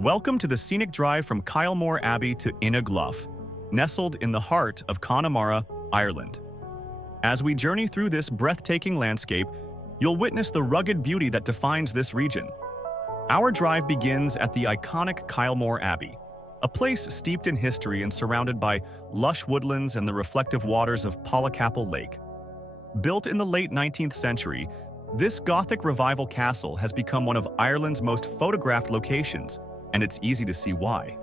Welcome to the scenic drive from Kylemore Abbey to Inagh Lough, nestled in the heart of Connemara, Ireland. As we journey through this breathtaking landscape, you'll witness the rugged beauty that defines this region. Our drive begins at the iconic Kylemore Abbey, a place steeped in history and surrounded by lush woodlands and the reflective waters of Polycapel Lake. Built in the late 19th century, this Gothic Revival castle has become one of Ireland's most photographed locations, and it's easy to see why.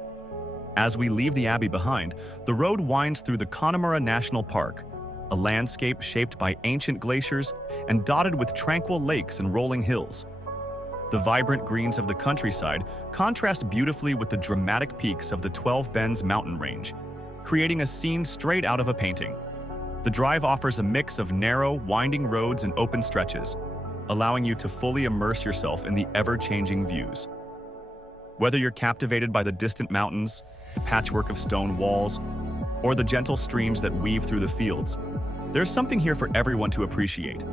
As we leave the abbey behind, the road winds through the Connemara National Park, a landscape shaped by ancient glaciers and dotted with tranquil lakes and rolling hills. The vibrant greens of the countryside contrast beautifully with the dramatic peaks of the 12 Bens mountain range, creating a scene straight out of a painting. The drive offers a mix of narrow, winding roads and open stretches, allowing you to fully immerse yourself in the ever-changing views. Whether you're captivated by the distant mountains, the patchwork of stone walls, or the gentle streams that weave through the fields, there's something here for everyone to appreciate.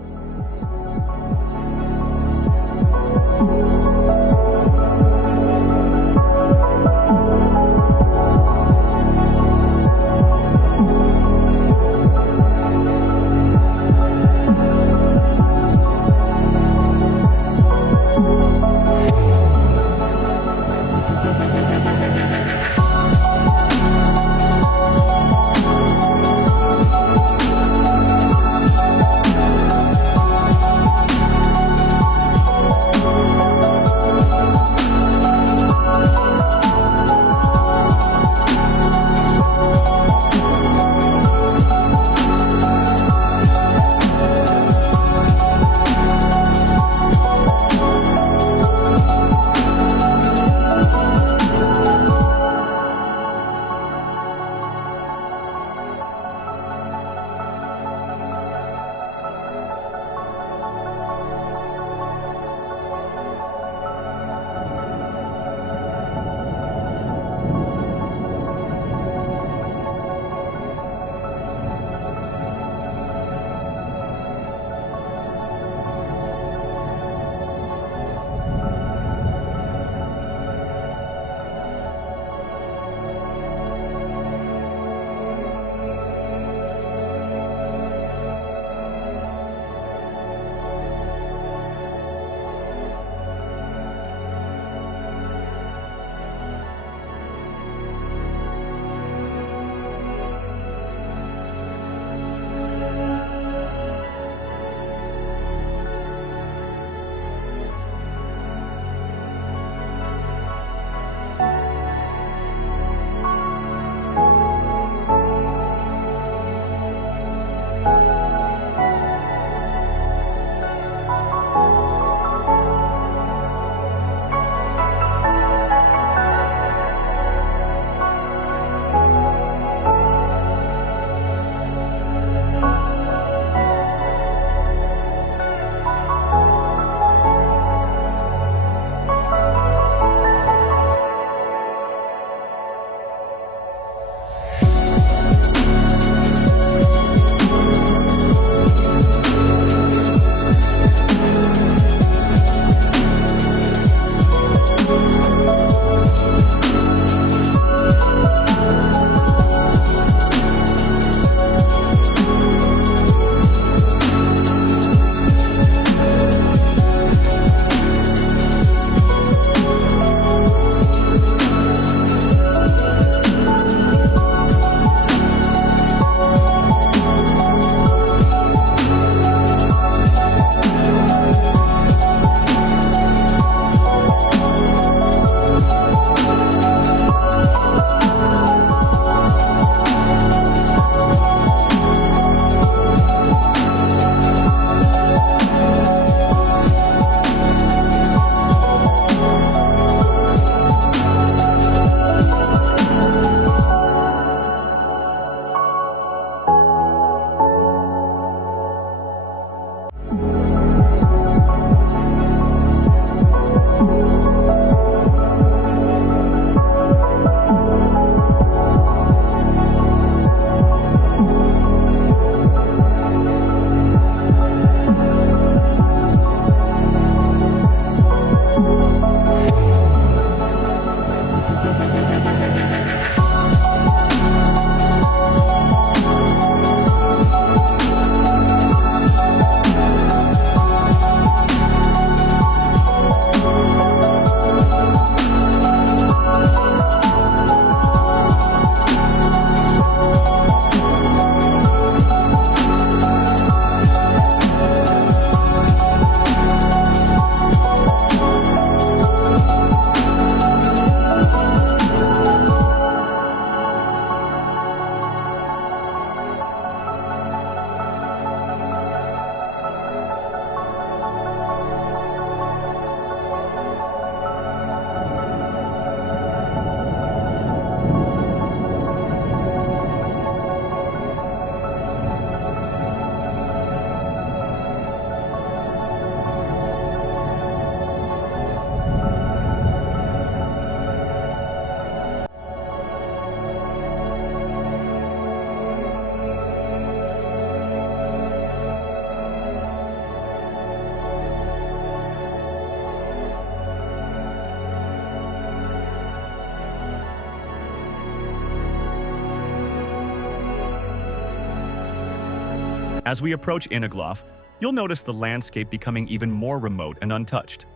As we approach Inagh Lough, you'll notice the landscape becoming even more remote and untouched.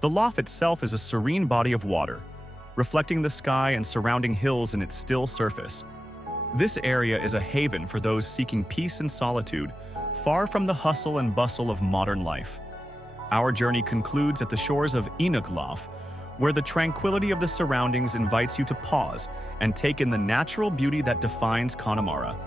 The lough itself is a serene body of water, reflecting the sky and surrounding hills in its still surface. This area is a haven for those seeking peace and solitude, far from the hustle and bustle of modern life. Our journey concludes at the shores of Inagh Lough, where the tranquility of the surroundings invites you to pause and take in the natural beauty that defines Connemara.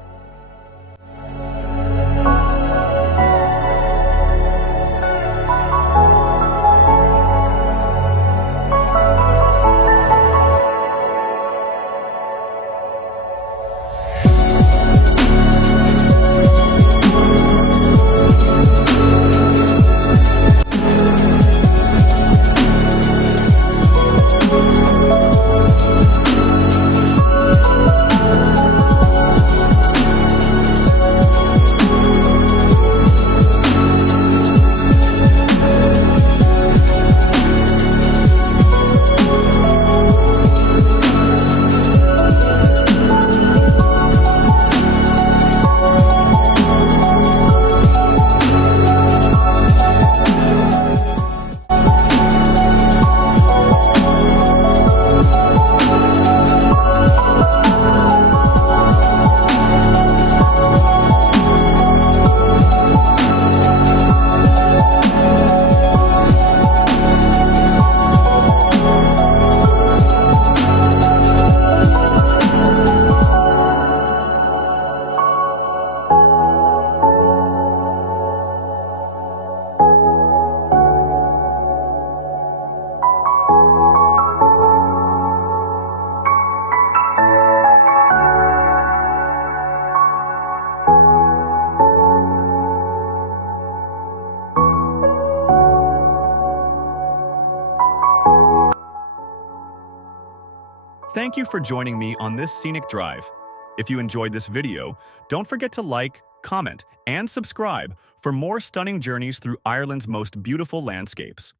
Thank you for joining me on this scenic drive. If you enjoyed this video, don't forget to like, comment, and subscribe for more stunning journeys through Ireland's most beautiful landscapes.